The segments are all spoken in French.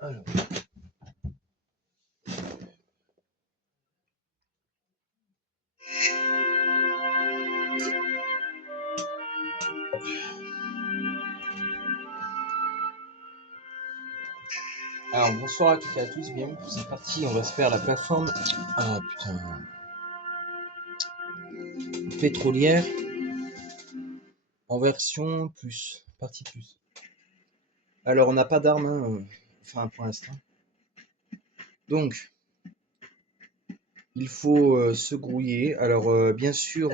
Alors, bonsoir à toutes et à tous, bienvenue, c'est parti, on va se faire la plateforme pétrolière en version plus, partie plus. Alors on n'a pas d'armes, enfin pour l'instant. Donc, il faut se grouiller. Alors bien sûr,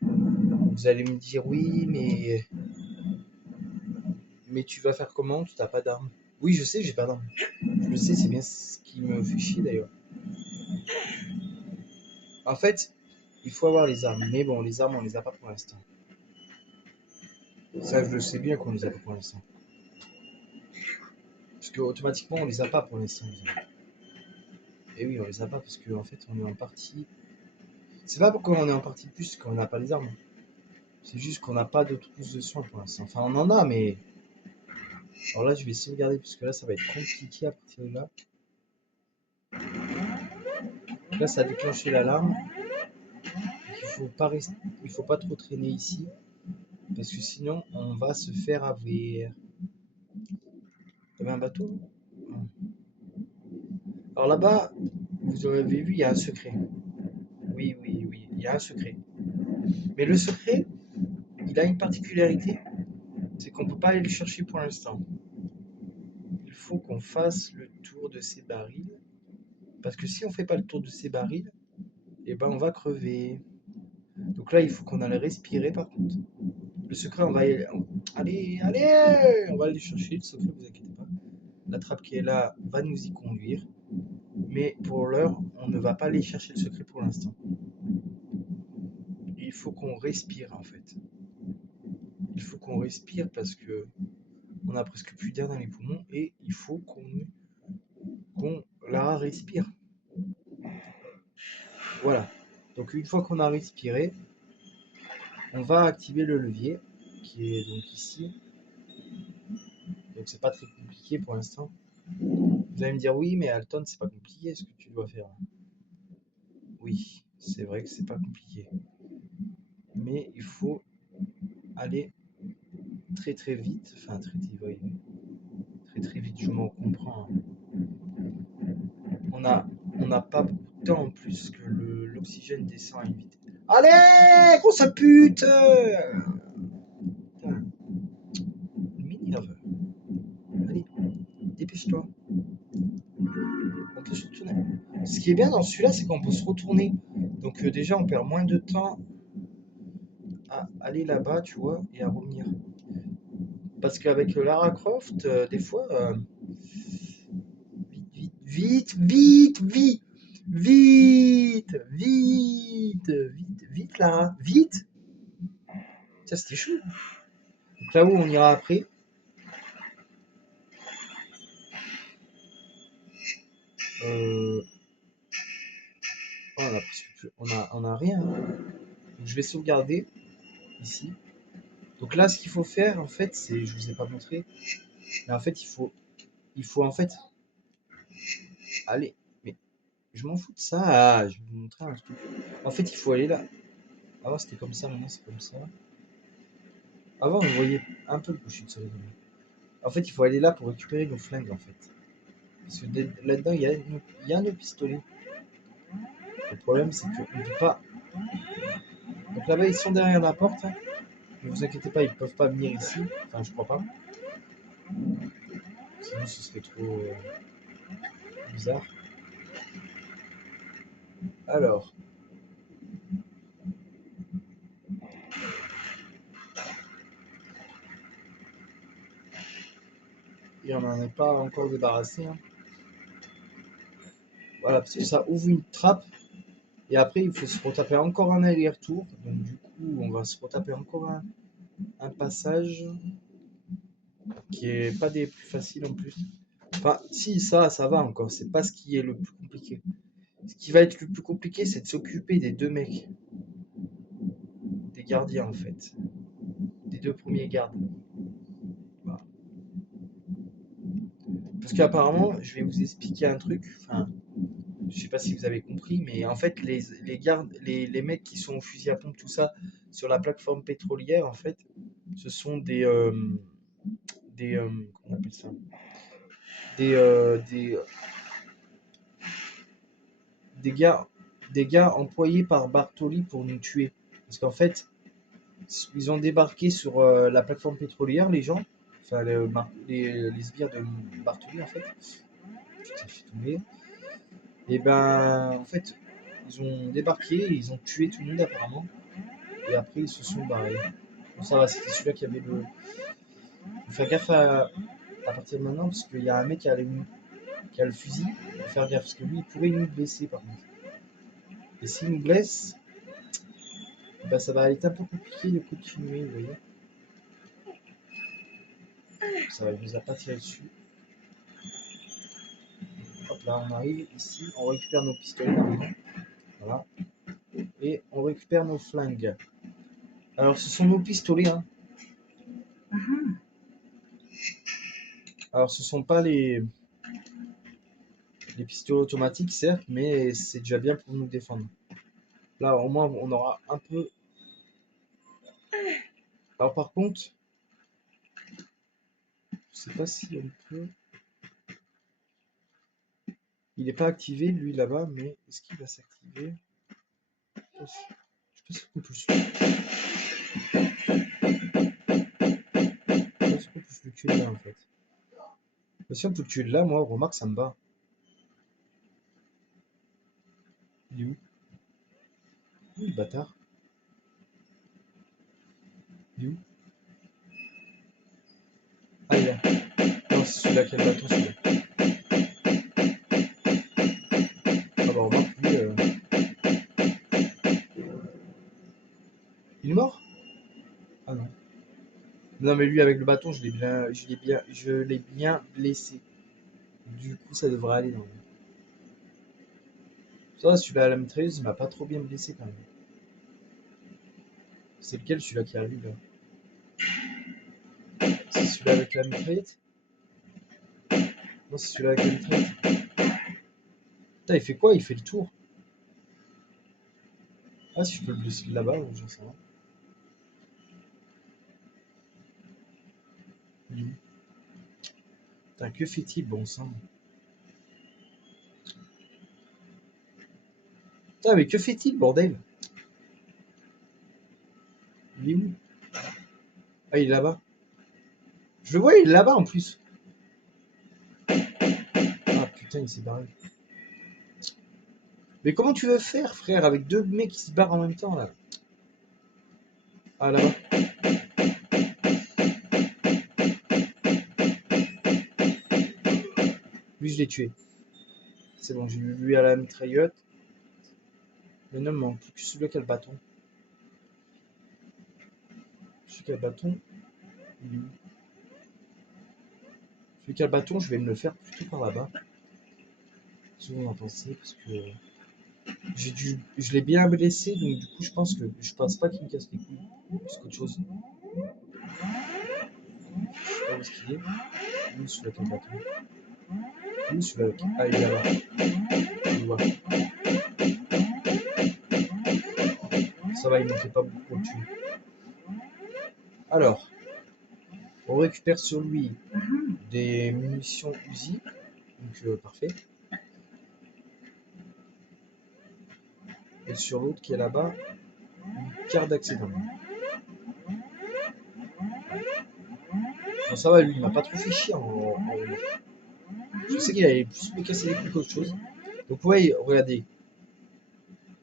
vous allez me dire oui, mais tu vas faire comment? Tu n'as pas d'armes. Oui, je sais, j'ai pas d'armes. Je le sais, c'est bien ce qui me fait chier d'ailleurs. En fait, il faut avoir les armes, mais bon, les armes on les a pas pour l'instant. Ça, je le sais bien qu'on les a pas pour l'instant. Parce que automatiquement on les a pas pour l'instant. Et oui, on les a pas parce qu'en fait on est en partie. C'est pas pourquoi on est en partie plus qu'on n'a pas les armes. C'est juste qu'on n'a pas de trousse de soins pour l'instant. Enfin, on en a, mais. Alors là, je vais sauvegarder parce que là, ça va être compliqué à partir de là. Là, ça a déclenché l'alarme. Il faut pas trop traîner ici parce que sinon, on va se faire avoir. T'avais un bateau? Alors là-bas, vous avez vu, il y a un secret. Oui, oui, oui, il y a un secret. Mais le secret, il a une particularité, c'est qu'on peut pas aller le chercher pour l'instant. Il faut qu'on fasse le tour de ces barils. Parce que si on fait pas le tour de ces barils, eh ben on va crever. Donc là, il faut qu'on aille respirer par contre. Le secret, on va y aller. Allez, allez, on va aller chercher le secret, vous inquiétez pas. La trappe qui est là va nous y conduire. Mais pour l'heure, on ne va pas aller chercher le secret pour l'instant. Il faut qu'on respire en fait. Il faut qu'on respire parce que on a presque plus d'air dans les poumons et il faut qu'on la respire. Voilà. Donc une fois qu'on a respiré, on va activer le levier qui est donc ici. Donc c'est pas très compliqué pour l'instant. Vous allez me dire oui, mais Alton, c'est pas compliqué ce que tu dois faire. Oui, c'est vrai que c'est pas compliqué. Mais il faut aller très très vite. Enfin très très, très, très vite, je m'en comprends. On a, on n'a pas beaucoup de temps en plus que l'oxygène descend à une vitesse. Allez, grosse pute! Putain, il m'énerve. Allez, dépêche-toi. On peut se retourner. Ce qui est bien dans celui-là, c'est qu'on peut se retourner. Donc déjà, on perd moins de temps à aller là-bas, tu vois, et à revenir. Parce qu'avec Lara Croft, des fois, vite, vite, vite, vite, vite, vite, vite, Lara, vite. Ça, c'était chaud. Donc là où on ira après. Oh, on a presque plus, on a rien. Donc, je vais sauvegarder ici. Donc là, ce qu'il faut faire, en fait, c'est, je vous ai pas montré, mais en fait, il faut en fait, aller, mais je m'en fous de ça. Ah, je vais vous montrer un truc. En fait, il faut aller là. Avant, c'était comme ça, maintenant, c'est comme ça. Avant, vous voyez un peu le coucher de soleil. En fait, il faut aller là pour récupérer nos flingues, en fait. Parce que là-dedans, il y a nos pistolets. Le problème, c'est qu'on ne peut pas. Donc là-bas, ils sont derrière la porte. Hein. Ne vous inquiétez pas, ils ne peuvent pas venir ici. Enfin, je crois pas. Sinon, ce serait trop bizarre. Alors. Et on n'en est pas encore débarrassé. Hein. Voilà, parce que ça ouvre une trappe. Et après, il faut se retaper encore un aller-retour. Donc, du coup, on va se retaper encore un passage qui est pas des plus faciles en plus. Enfin, si, ça va encore. C'est pas ce qui est le plus compliqué. Ce qui va être le plus compliqué, c'est de s'occuper des deux mecs. Des gardiens, en fait. Des deux premiers gardes. Voilà. Parce qu'apparemment, je vais vous expliquer un truc. Enfin, je sais pas si vous avez compris, mais en fait, les gardes, les mecs qui sont au fusil à pompe, tout ça, sur la plateforme pétrolière, en fait, ce sont comment on appelle ça? Des, euh, des, des gars, des gars employés par Bartoli pour nous tuer. Parce qu'en fait, ils ont débarqué sur la plateforme pétrolière, les gens, enfin les sbires de Bartoli, en fait. Putain, je suis tombé. Et ben, en fait, ils ont débarqué, ils ont tué tout le monde apparemment, et après ils se sont barrés. Bon, ça va, c'était celui-là qui avait le. Faut faire gaffe à partir de maintenant, parce qu'il y a un mec qui a le fusil. Faut faire gaffe, parce que lui, il pourrait nous blesser par contre. Et s'il nous blesse, ben, ça va être un peu compliqué de continuer, vous voyez. Ça va nous a pas tiré dessus. Hop là, on arrive ici, on récupère nos pistolets normalement. Voilà. Et on récupère nos flingues. Alors, ce sont nos pistolets, hein. Alors, ce sont pas les pistolets automatiques, certes, mais c'est déjà bien pour nous défendre. Là, au moins, on aura un peu. Alors, par contre, je sais pas si on peut. Il n'est pas activé, lui, là-bas, mais est-ce qu'il va s'activer? Je sais pas si on peut le tuer de là, en fait. Mais si on peut le tuer de là, moi, remarque, ça me bat. Il est où? Où, le bâtard? Il est où? Ah, il est là. Non, c'est celui-là qui a le bâton, celui-là. Ah bah, remarque, lui, il est mort? Ah non. Non, mais lui, avec le bâton, je l'ai bien blessé. Du coup, ça devrait aller, normalement. Ça va, celui-là à la mitrailleuse, il m'a pas trop bien blessé, quand même. C'est lequel, celui-là qui arrive, là? C'est celui-là avec la mitraillette? Non, c'est celui-là avec la mitraillette. Putain, il fait quoi? Il fait le tour. Ah, si je peux le blesser de là-bas, j'en sais rien. Il est où? Putain, que fait-il, bon sang? Putain, mais que fait-il, bordel? Il est où? Ah, il est là-bas. Je le vois, il est là-bas, en plus. Ah, putain, il s'est barré. Mais comment tu veux faire, frère, avec deux mecs qui se barrent en même temps, là? Ah, là-bas. Lui, je l'ai tué. C'est bon, j'ai eu lui à la mitraillette. Mais non, il manque plus que celui qui a le bâton. Celui qui a le bâton, il est où? Celui qui a le bâton, je vais me le faire plutôt par là-bas. C'est ce qu'on en pensait, parce que je l'ai bien blessé, donc du coup, je pense pas qu'il me casse les couilles. Plus qu'autre chose. Je sais pas où est-ce qu'il est. Où celui-là qui a le bâton? Où celui-là qui... Ah, il est là-bas. Je le vois. Ça va, il manquait pas beaucoup pour le tuer. Alors, on récupère sur lui des munitions Uzi. Donc, parfait. Et sur l'autre qui est là-bas, une carte d'accident. Bon, ça va, lui, il m'a pas trop fait chier en Je sais qu'il allait plus me casser les couilles qu'autre chose. Donc, ouais, regardez.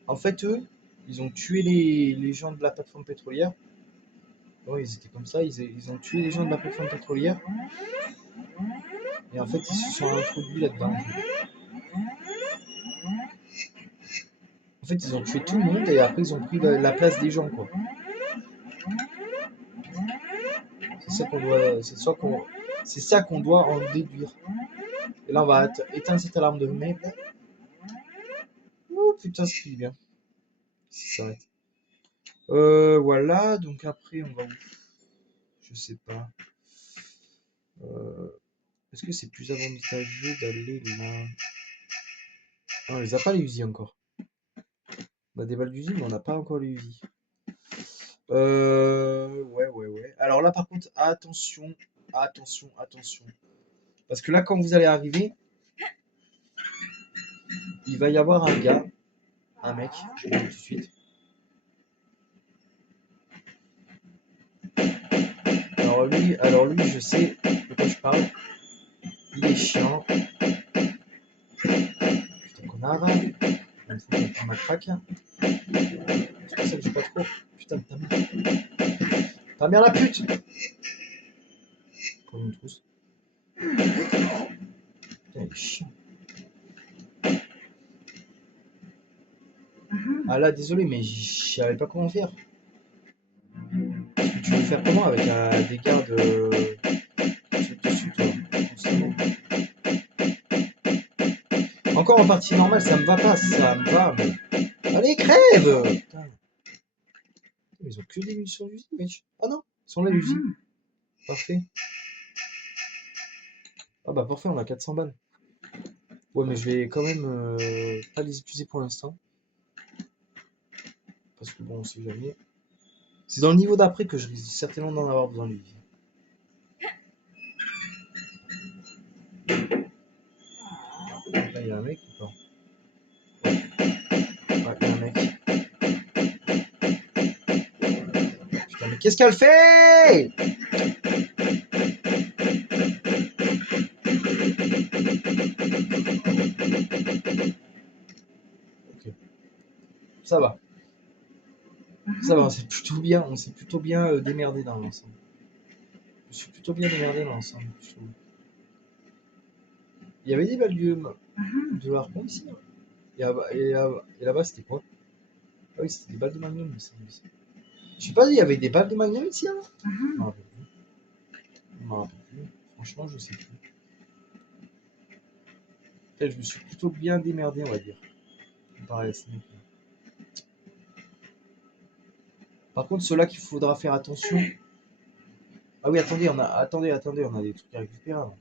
En fait, eux, ils ont tué les gens de la plateforme pétrolière. Ouais, ils étaient comme ça, ils ont tué les gens de la plateforme pétrolière. Et en fait, ils se sont introduits là-dedans. En fait, ils ont tué tout le monde et après, ils ont pris la place des gens, quoi. C'est ça qu'on doit en déduire. Et là, on va éteindre cette alarme de merde. Oh putain, ce qui est bien. Ça s'arrête. Voilà, donc après, on va où? Je sais pas. Euh, Est-ce que c'est plus avantageux d'aller là? Ah, on les a pas les Uzi encore. On a des balles d'Uzi, mais on n'a pas encore les Uzi. Ouais. Alors là, par contre, attention, attention. Parce que là, quand vous allez arriver, il va y avoir un gars, un mec, je vous le dis tout de suite. Alors lui, je sais de quoi je parle. Il est chiant. Putain, connard. Il me faut qu'on prenne ma craque. C'est pour ça que j'ai pas trop. Putain, ta mère. Ta mère la pute! Prends une trousse. Putain, il est chiant. Ah là, désolé, mais je savais pas comment faire. Tu veux faire comment avec des gardes dessus, toi? Encore en partie normale, ça me va pas, ça me va, mais. Allez, crève! Putain. Ils ont que des munitions d'usine, mec. Ah non, ils sont là, l'usine. Parfait. Ah bah parfait, on a 400 balles. Ouais, mais je vais quand même pas les utiliser pour l'instant. Parce que bon, on sait jamais. C'est dans le niveau d'après que je risque certainement d'en avoir besoin, lui. Là, il y a un mec ou pas? Ouais, il y a un mec. Putain, mais qu'est-ce qu'elle fait? Ok, ça va. Ça va, on s'est plutôt bien démerdé dans l'ensemble. Je suis plutôt bien démerdé dans l'ensemble, je trouve. Il y avait des balles de harpon ici, hein. Et là-bas, c'était quoi? Ah oui, c'était des balles de magnum, mais ça. Je sais pas, il y avait des balles de magnum ici, hein? Je m'en rappelle plus. Je m'en rappelle plus. Franchement, je sais plus. Je me suis plutôt bien démerdé, on va dire. Comparé à ce mec. Par contre, ceux-là qu'il faudra faire attention. Ah oui, attendez, on a des trucs à récupérer avant.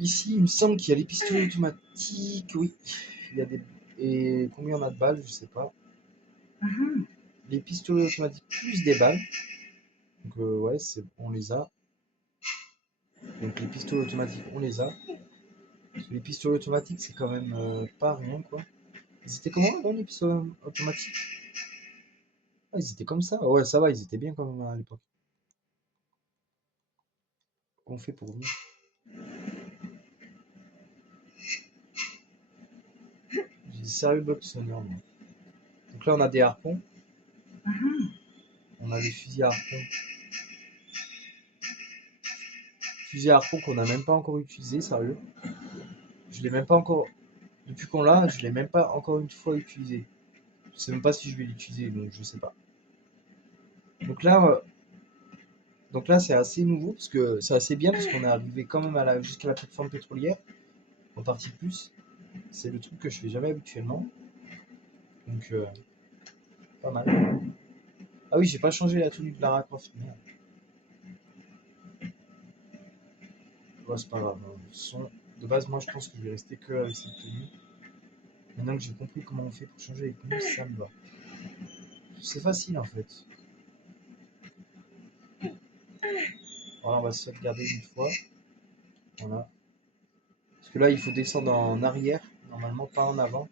Ici, il me semble qu'il y a les pistolets automatiques. Oui, il y a des. Et combien on a de balles, je sais pas. Les pistolets automatiques plus des balles. Donc, ouais, on les a. Donc, les pistolets automatiques, on les a. Parce que les pistolets automatiques, c'est quand même pas rien, quoi. Ils étaient comment avant, les pistolets automatiques? Ah, ils étaient comme ça. Ouais, ça va, ils étaient bien quand même à l'époque. Qu'on fait pour venir? J'ai des sérieux bugs sonores, moi. Donc là, on a des harpons. On a des fusils à harpons. Fusil à harpon qu'on n'a même pas encore utilisé, sérieux. Je l'ai même pas encore. Depuis qu'on l'a, je l'ai même pas encore une fois utilisé. Je sais même pas si je vais l'utiliser, donc je sais pas. Donc là, c'est assez nouveau parce que c'est assez bien parce qu'on est arrivé quand même jusqu'à la plateforme pétrolière en partie plus. C'est le truc que je fais jamais habituellement, donc pas mal. Ah oui, j'ai pas changé la tenue de Lara Croft. Merde. Ouais, c'est pas grave. De base, moi je pense que je vais rester que avec cette tenue. Maintenant que j'ai compris comment on fait pour changer les tenues, ça me va. C'est facile en fait. Voilà, on va se regarder une fois. Voilà. Parce que là, il faut descendre en arrière, normalement, pas en avant.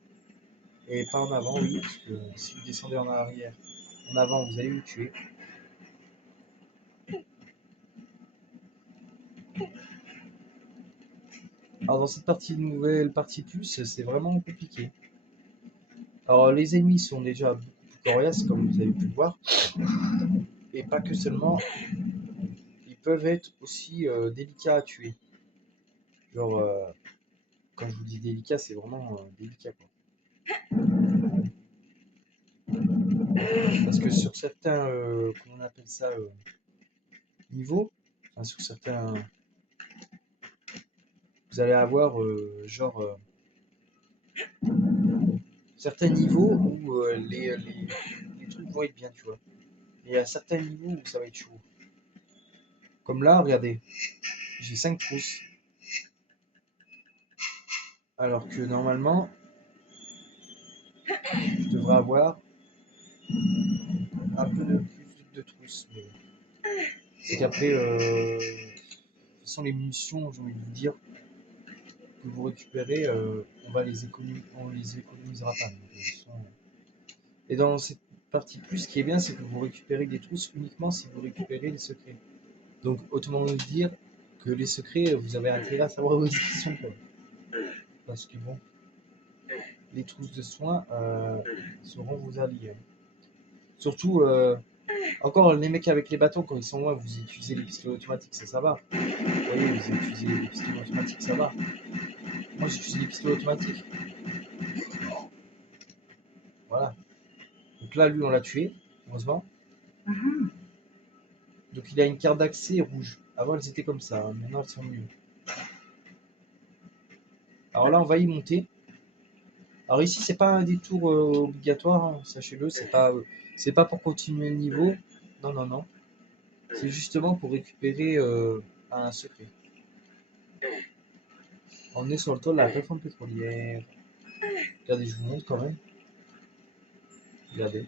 Et pas en avant, oui, parce que si vous descendez en arrière, en avant, vous allez le tuer. Alors, dans cette nouvelle partie plus, c'est vraiment compliqué. Alors, les ennemis sont déjà beaucoup plus coriaces, comme vous avez pu le voir. Et pas que seulement, ils peuvent être aussi délicats à tuer. Genre, quand je vous dis délicat, c'est vraiment délicat, quoi. Parce que sur certains, comment on appelle ça, niveaux, enfin, sur certains, vous allez avoir genre certains niveaux où les trucs vont être bien, tu vois. Et à certains niveaux où ça va être chaud. Comme là, regardez. j'ai 5 trousses. Alors que normalement, je devrais avoir un peu de plus de trousses. Mais c'est qu'après, de toute façon, les munitions, j'ai envie de vous dire, que vous récupérez, on les économisera pas. Donc, de toute façon, et dans cette partie plus, ce qui est bien, c'est que vous récupérez des trousses uniquement si vous récupérez les secrets. Donc, autrement dire que les secrets, vous avez intérêt à savoir où ils sont, quoi. Parce que bon, les trousses de soins seront vos alliés. Surtout, encore les mecs avec les bâtons, quand ils sont loin, vous utilisez les pistolets automatiques, ça va. Vous voyez, vous utilisez les pistolets automatiques, ça va. Moi, j'utilise les pistolets automatiques. Voilà. Donc là, lui, on l'a tué, heureusement. Donc il a une carte d'accès rouge. Avant, elles étaient comme ça. Hein. Maintenant, elles sont mieux. Alors là, on va y monter. Alors ici, c'est pas un détour obligatoire, hein, sachez-le. C'est pas pour continuer le niveau. Non, non, non. C'est justement pour récupérer un secret. On est sur le toit de la plateforme pétrolière. Regardez, je vous montre quand même. Regardez.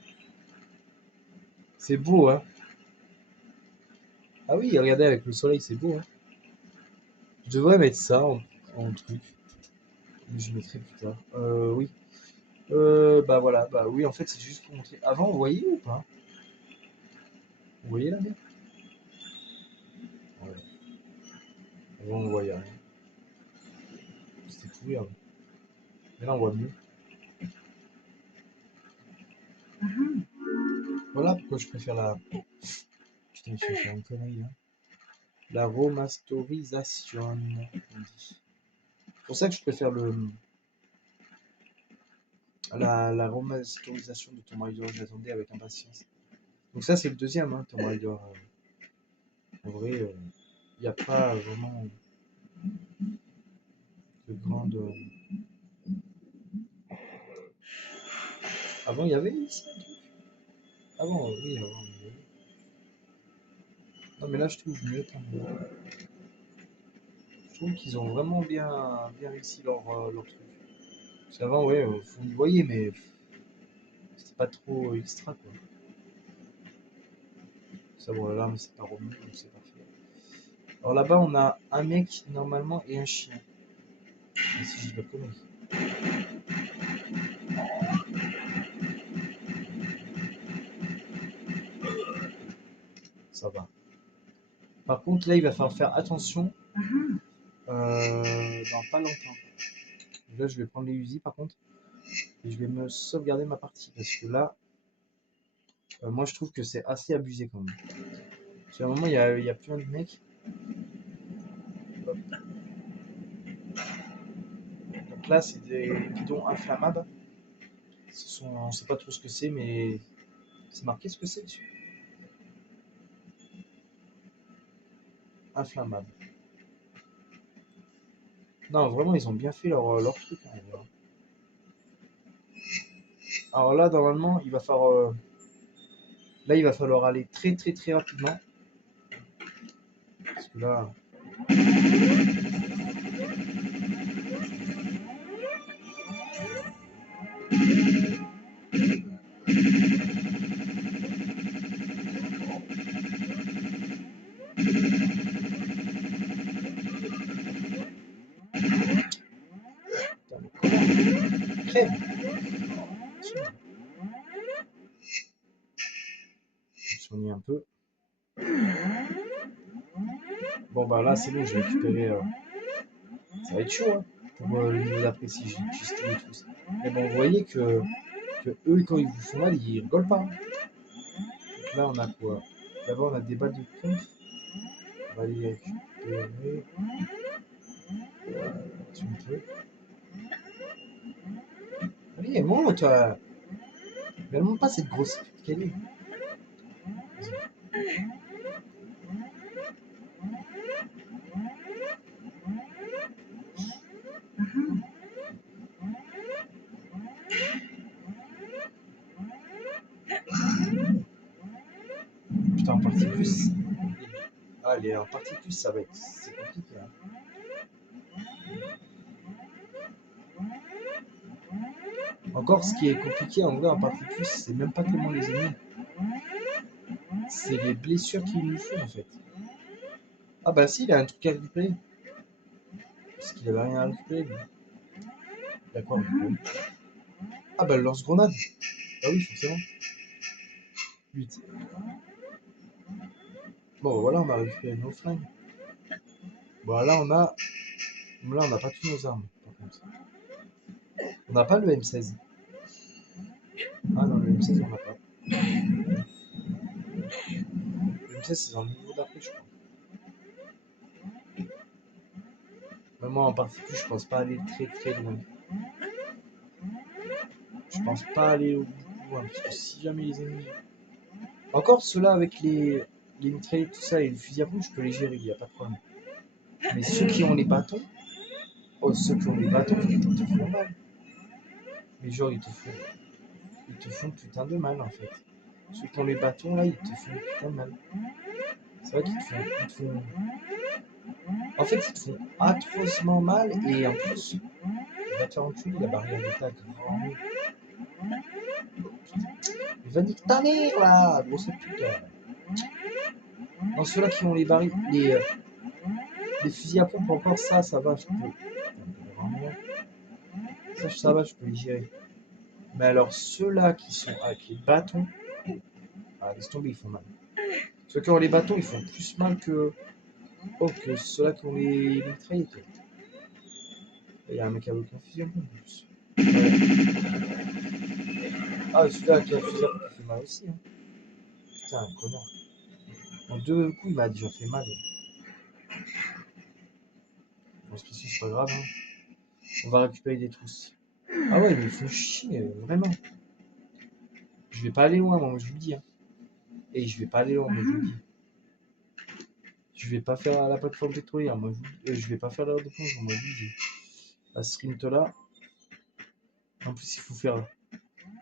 C'est beau, hein. Ah oui, regardez, avec le soleil, c'est beau, hein. Je devrais mettre ça en truc. Mais je mettrai plus tard. Oui. Bah voilà, bah oui, en fait, c'est juste pour montrer. Avant, vous voyez ou pas? Vous voyez la mer? Ouais. Avant, on voyait rien. C'était pourri avant. Mais là, on voit mieux. Voilà pourquoi je préfère la. Putain, je vais faire une connerie, hein. La remasterisation, on dit. C'est pour ça que je préfère la remasterisation de Tomb Raider. J'attendais avec impatience. Donc, ça, c'est le deuxième, hein, Tomb Raider. En vrai, il n'y a pas vraiment de grande. Avant, il y avait ici un truc. Avant, oui, avant. Il y avait. Non, mais là, je trouve mieux quand même. Je trouve qu'ils ont vraiment bien réussi leur truc. Parce qu'avant, ouais, vous y voyez, mais c'était pas trop extra, quoi. Ça, bon, là, mais c'est pas remis, donc c'est parfait. Alors là-bas, on a un mec, normalement, et un chien. Et si je dis pas de conneries. Ça va. Par contre, là, il va falloir faire attention dans pas longtemps. Là, je vais prendre les Uzi, par contre, et je vais me sauvegarder ma partie, parce que là, moi, je trouve que c'est assez abusé, quand même. Parce qu'à un moment, il y a plein de mecs. Hop. Donc là, c'est des bidons inflammables. On sait pas trop ce que c'est, mais c'est marqué ce que c'est dessus. Inflammable. Non, vraiment, ils ont bien fait leur truc, hein, voilà. Alors là, normalement, là, il va falloir aller très très très rapidement. Parce que là, putain, mais comment crève. Je me soigne un peu. Bon, bah là, c'est bon, j'ai récupéré. Ça va être chaud, hein, pour le niveau d'après si j'ai stylé tout ça. Mais bon, vous voyez que eux, quand ils vous font mal, ils rigolent pas. Hein. Donc là, on a quoi? D'abord, on a des balles de pompe. On va les récupérer. Si on peut. Allez, monte! Mais elle monte pas cette grosse qu'elle est. Putain, en partie plus. Allez, en partie plus, ça va être... C'est compliqué. Hein. Encore, ce qui est compliqué en vrai en partie plus, c'est même pas tellement les ennemis. C'est les blessures qu'il nous font en fait. Ah bah si, il a un truc à récupérer. Parce qu'il avait rien à récupérer lui. D'accord. Ah bah le lance-grenade. Ah oui, forcément. 8. Bon voilà, on a récupéré nos flingues. Bon là on a pas toutes nos armes par contre. On n'a pas le M16. Ah non, le M16 on n'a pas. Le M16 c'est dans le niveau d'après je crois. Mais moi en particulier je pense pas aller très très loin. Je pense pas aller au bout loin parce que si jamais les ennemis... Encore ceux-là avec les mitraillettes tout ça et le fusil à pompe je peux les gérer, il n'y a pas de problème. Mais ceux qui ont les bâtons, ceux qui ont les bâtons, ils te font mal. Mais genre ils te font putain de mal en fait. Ceux qui ont les bâtons là, ils te font putain de mal. C'est vrai qu'ils te font... En fait, ils te font atrocement mal et en plus, il va te faire enculer la barrière d'attaque. Il va niquer ta mère là, grosse putain. Non, ceux-là qui ont les barils, les fusils à pompe, encore ça va, je peux. Ça va, je peux les gérer. Mais alors, ceux-là qui sont avec les bâtons, ah, laisse tomber, ils font mal. Ceux qui ont les bâtons, ils font plus mal que. Oh, que ceux-là qui ont les mitraillettes. Il y a un mec avec un fusil à pompe en plus. Ah, celui-là qui a un fusil à pompe, il fait mal aussi. Hein. Putain, un connard. En 2 coups, il m'a déjà fait mal. Bon, c'est pas grave. Hein. On va récupérer des trousses. Ah ouais, mais ils font chier, vraiment. Je vais pas aller loin, moi, je vous le dis. Hein. Et je vais pas aller loin, moi, je vous le dis. Je vais pas faire la plateforme pétrolière, moi, je vais pas faire l'heure de plongeon, moi, je vous le dis. À ce sprint là, en plus, il faut faire.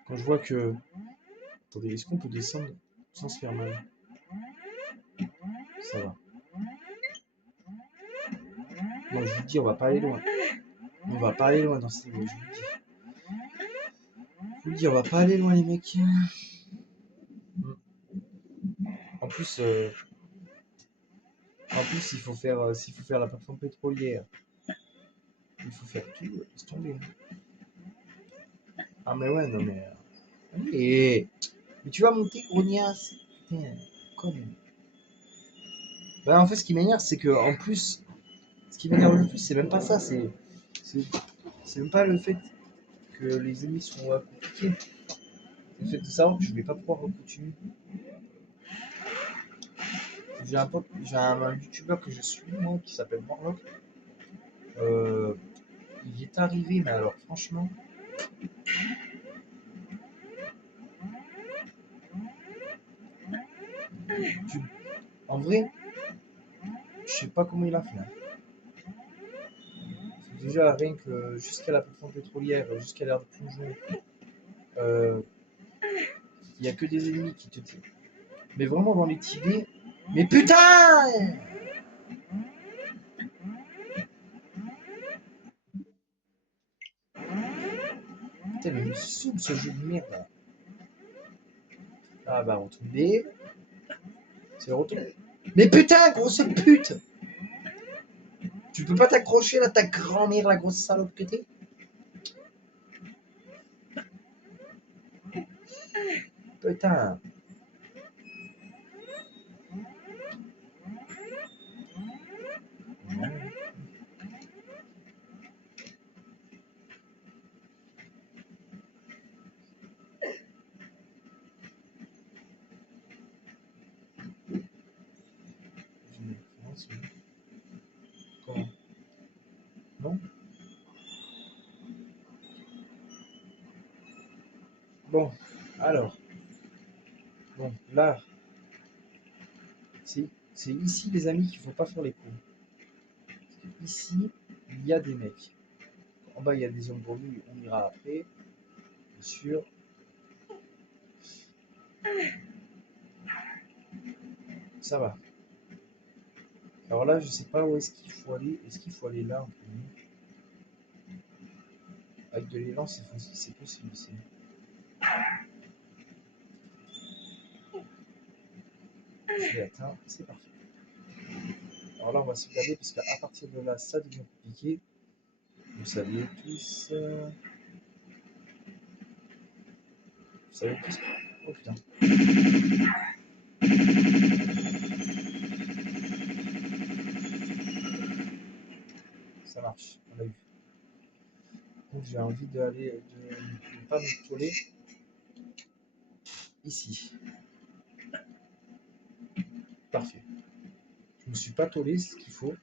Quand je vois que. Attendez, est-ce qu'on peut descendre sans se faire mal? Ça va. Moi, je vous le dis, on va pas aller loin. On va pas aller loin dans ce niveau, je vous le dis. Je vous le dis, on va pas aller loin, les mecs. En plus, il faut faire, s'il faut faire la plateforme pétrolière, il faut faire tout. Laisse tomber. Ah, mais ouais, non, mais. Allez. Mais tu vas monter, grognasse. Putain, conne. Bah, en fait, ce qui m'énerve, c'est que, en plus, ce qui m'énerve le plus, c'est même pas ça, c'est même pas le fait que les ennemis sont compliqués. C'est le fait de savoir que je vais pas pouvoir continuer. J'ai un youtubeur que je suis, moi, qui s'appelle Morlock. Il est arrivé, mais alors, franchement. En vrai, je sais pas comment il a fait. Hein. Déjà, rien que jusqu'à la plateforme pétrolière, jusqu'à l'ère de plongeon, il n'y a que des ennemis qui te tirent. Mais vraiment dans les Tibets. Mais putain! Putain, mais il me saoule ce jeu de merde là. Ah bah, retourner. C'est le retour. Mais putain, grosse pute! Tu peux pas t'accrocher là, ta grand-mère, la grosse salope que t'es? Putain. Comment? Non? Bon, alors. Bon, là, c'est ici, les amis, qu'il faut pas faire les cons. Ici, il y a des mecs. En bas, il y a des zones brûlées, on ira après. Bien sûr. Ça va. Alors là, je sais pas où est-ce qu'il faut aller. Est-ce qu'il faut aller là en premier? Avec de l'élan, c'est possible aussi. Je l'ai atteint, c'est parfait. Alors là, on va sauvegarder parce qu'à partir de là, ça devient compliqué. Vous savez tous. Vous savez tous. Oh putain. Ça marche, on l'a eu. Donc j'ai envie d'aller, de ne pas me toller ici. Parfait. Je me suis pas tollé, c'est ce qu'il faut.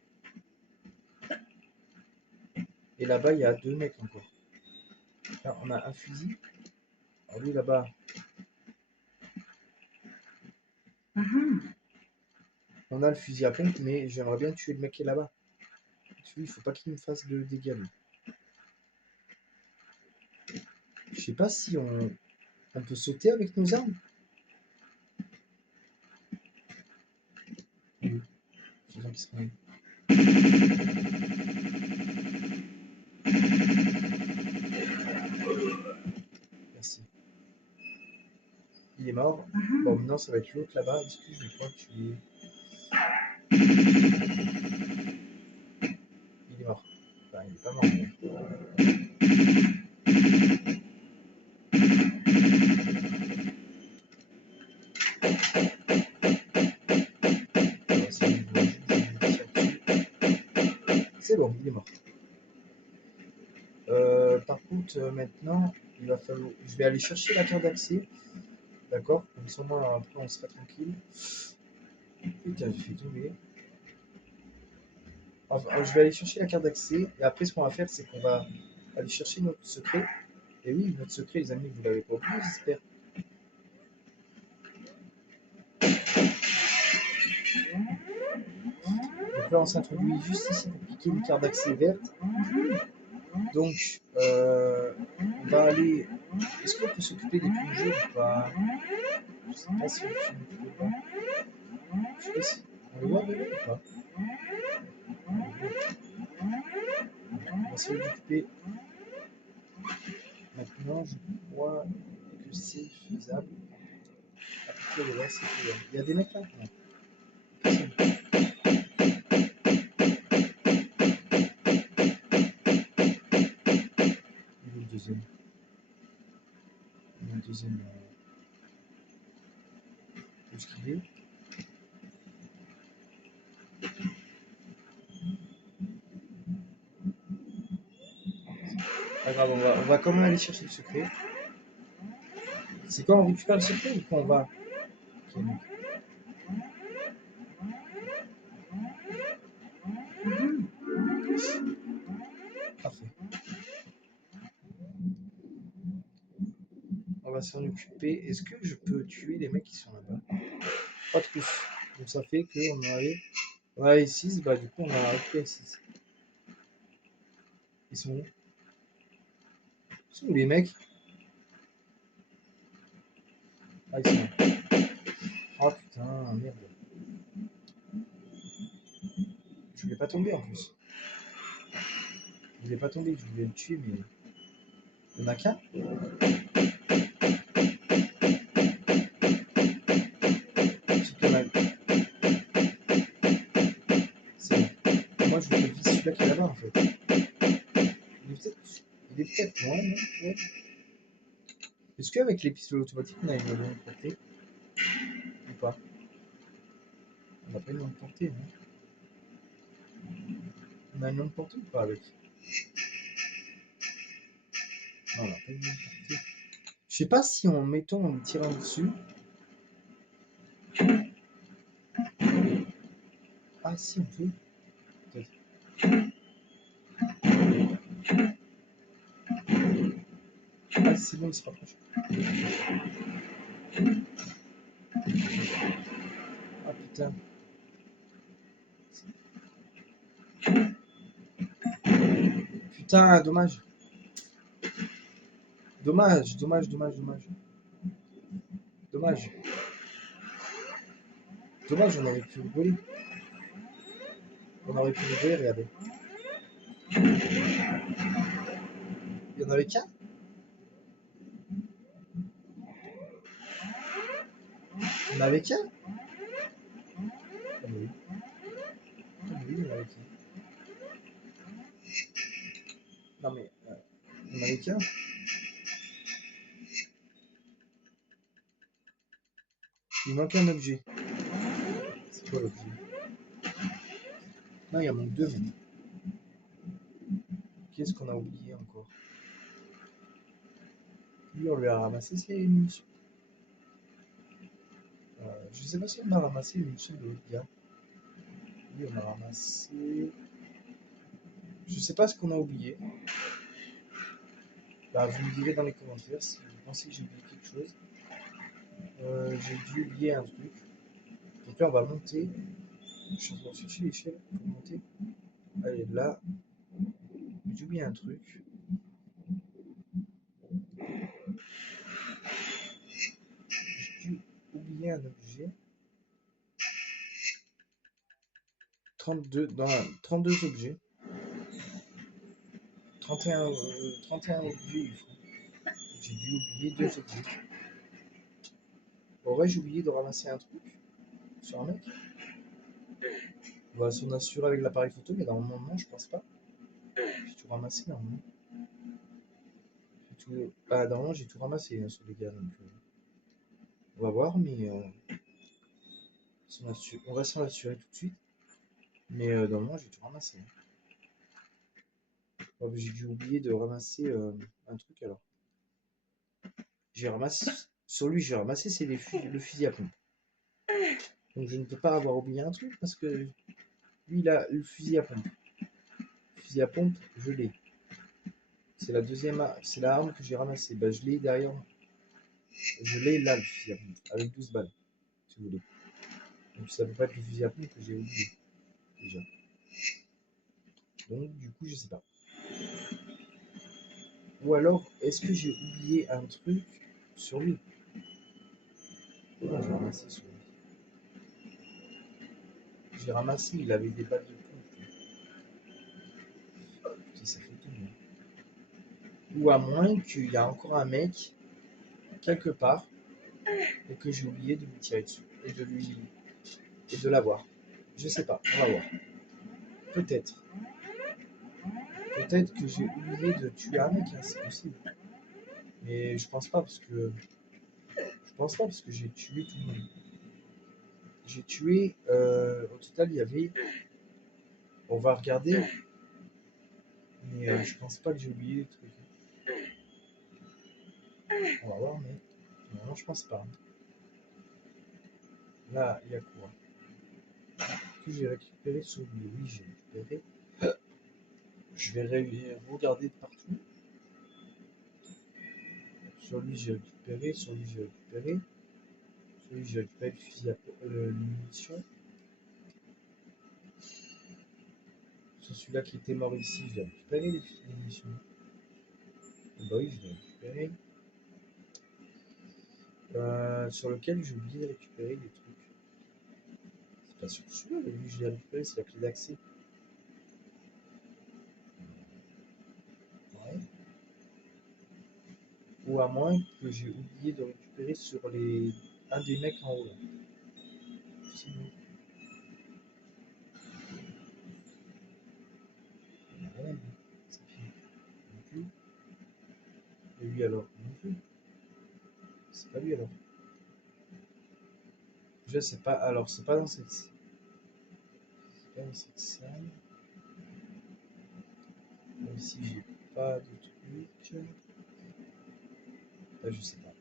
Et là-bas, il y a 2 mecs encore. Là, on a un fusil. Alors lui là-bas. On a le fusil à pompe, mais j'aimerais bien tuer le mec qui est là-bas. Celui, il faut pas qu'il me fasse de dégâts. Lui. Je sais pas si on peut sauter avec nos armes. Oui. Faisons qu'il se réveille. Merci. Il est mort. Bon, maintenant, ça va être l'autre là-bas. Est-ce que je crois que tu es... Il est mort. Enfin, il est pas mort. C'est bon, il est mort. Par contre, maintenant, il va falloir... je vais aller chercher la carte d'accès. D'accord? Comme ça, moi, après, on sera tranquille. Putain, j'ai fait tomber. Enfin, je vais aller chercher la carte d'accès. Et après, ce qu'on va faire, c'est qu'on va aller chercher notre secret. Et oui, notre secret, les amis, vous l'avez pas oublié, j'espère. Donc là, on s'introduit juste ici pour cliquer une carte d'accès verte. Donc, on va aller. Est-ce qu'on peut s'occuper des plongeurs ou pas? Je sais pas si on peut s'occuper ou pas. Je sais pas si on les voit de ou pas. On va essayer d'occuper. Maintenant, je crois que c'est faisable. À partir de là, c'est faisable. Il y a des mecs là? Non. Personne. Il est le deuxième. Il y a un deuxième. Où est-ce qu'il est? Pas grave, on va quand même aller chercher le secret. C'est quand on récupère le secret ou quand on va? Ok, donc. Parfait. On va s'en occuper. Est-ce que je peux tuer les mecs qui sont là-bas? Pas de plus. Donc ça fait qu'on on avait 6, bah du coup on a récupéré 6. Ils sont où? Ils sont où les mecs? Ah ils sont là. Ah putain, merde. Je voulais pas tomber en plus. Je voulais pas tomber, je voulais le tuer mais... Il y en a qu'un? C'est bon. Moi je veux que celui-là qui est là-bas en fait. Il est peut-être loin, non? Ouais. Est-ce qu'avec les pistolets automatiques on a une longue portée? Ou pas? On n'a pas une longue portée, non? On a une longue portée ou pas avec? Non, on n'a pas une longue portée. Je sais pas si en mettant, en tirant dessus. Ah si on peut. Peut-être. Ah c'est bon, il se rapproche. Ah putain. Putain, dommage. Dommage, dommage, dommage, dommage. Dommage. Dommage, on aurait pu rigoler. qu'on aurait pu lever, regardez. Il y en avait qu'un. Il y en avait qu'un. Ah oui. Ah oui, il y en avait qu'un. Non mais, il y en avait qu'un. Il manque un objet. C'est quoi l'objet? Non, il en manque deux même. Qu'est-ce qu'on a oublié encore? Lui, on lui a ramassé ses munitions. Je sais pas si on a ramassé les munitions de l'autre gars. Lui, on a ramassé. Je sais pas ce qu'on a oublié. Bah, vous me direz dans les commentaires si vous pensez que j'ai oublié quelque chose. J'ai dû oublier un truc. Donc là, on va monter. Je suis en train de chercher l'échelle pour monter. Allez, là. J'ai oublié un truc. J'ai dû oublier un objet. 32, dans 32 objets. 31 objets, il faut. J'ai dû oublier deux objets. En vrai, j'ai oublié de ramasser un truc sur un mec. On va s'en assurer avec l'appareil photo, mais dans le moment, je pense pas. J'ai tout ramassé normalement. Bah, normalement, j'ai tout ramassé sur les gars. Donc, on va voir, mais on va s'en assurer tout de suite. Mais normalement, j'ai tout ramassé. Oh, j'ai dû oublier de ramasser un truc alors. J'ai ramassé. Sur lui, j'ai ramassé, c'est le fusil à pompe. Donc je ne peux pas avoir oublié un truc parce que lui, il a le fusil à pompe. Le fusil à pompe, je l'ai. C'est la deuxième, c'est la arme que j'ai ramassée. Bah, je l'ai derrière. Je l'ai là, le fusil à pompe, avec 12 balles, si vous voulez. Donc ça peut pas être le fusil à pompe que j'ai oublié, déjà. Donc du coup, je sais pas. Ou alors, est-ce que j'ai oublié un truc sur lui? Non, j'ai ramassé sur lui. J'ai ramassé, il avait des balles de pompe. Putain, ça fait tout, hein. Ou à moins qu'il y a encore un mec, quelque part, et que j'ai oublié de lui tirer dessus, et de l'avoir. Je sais pas, on va voir. Peut-être. Peut-être que j'ai oublié de tuer un mec, hein, c'est possible. Mais je pense pas parce que. Je pense pas parce que j'ai tué tout le monde. J'ai tué. Au total, il y avait. On va regarder. Mais je pense pas que j'ai oublié les trucs. On va voir, mais. Non, je pense pas. Là, il y a quoi que j'ai récupéré sur lui? Oui, j'ai récupéré. Je vais regarder de partout. Sur lui, j'ai récupéré. Sur lui, j'ai récupéré. Sur lui, j'ai récupéré le fusil à munitions. Sur celui-là qui était mort ici, j'ai récupéré les munitions. Bah oui, je l'ai récupéré. Sur lequel j'ai oublié de récupérer des trucs. C'est pas sur celui-là, lui, je l'ai récupéré, c'est la clé d'accès. Ouais. Ou à moins que j'ai oublié de récupérer sur un des mecs en haut là. Sinon, il n'y a rien, c'est fini. Non plus. Et lui alors? Non plus. C'est pas lui alors. Je sais pas. Alors, c'est pas dans cette. C'est pas dans cette salle. Même si j'ai pas de truc. Là, je sais pas.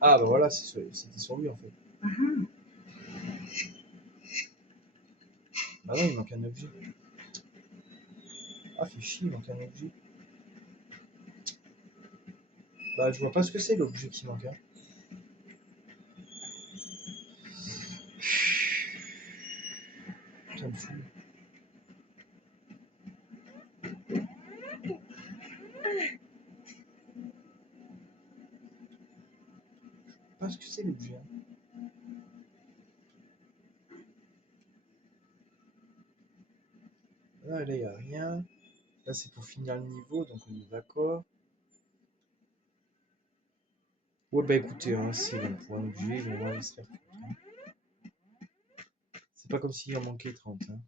Ah, bah voilà, c'était sur lui en fait. Bah non, il manque un objet. Ah, fait chier, il manque un objet. Bah, je vois pas ce que c'est l'objet qui manque. Hein. Ça me fout. pas ce que c'est l'objet. Hein. Là, il n'y a rien. Là, c'est pour finir le niveau, donc on est d'accord. Ouais, bah écoutez, hein, c'est bon, pour un objet, on va se faire foutre. Hein. C'est pas comme s'il en manquait 30. Hein.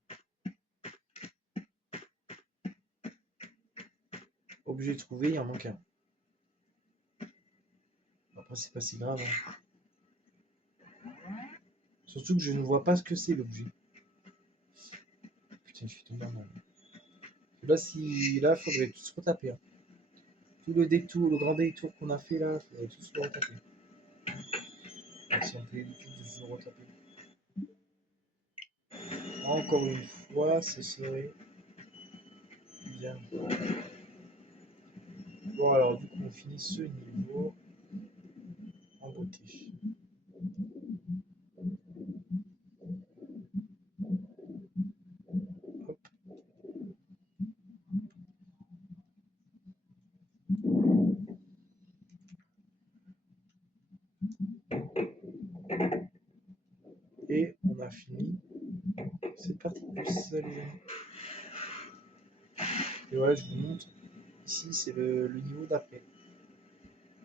Objet trouvé, il en manque un. Après, c'est pas si grave. Hein. Surtout que je ne vois pas ce que c'est l'objet. Putain, je suis tombé en mal. Là, si... là, faudrait tout se retaper. Hein. Tout le détour, le grand détour qu'on a fait là, faudrait tout se retaper. Donc, si on peut éviter de se retaper. Encore une fois, ce serait bien. Bon, alors, du coup, on finit ce niveau en beauté. Hop. Et on a fini cette partie de plus, les amis. Et voilà, je vous montre. Ici, c'est le niveau d'après.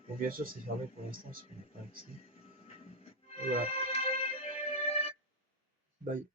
Bon, bien sûr, c'est fermé pour l'instant, parce qu'on n'est pas accès. Voilà. Bye.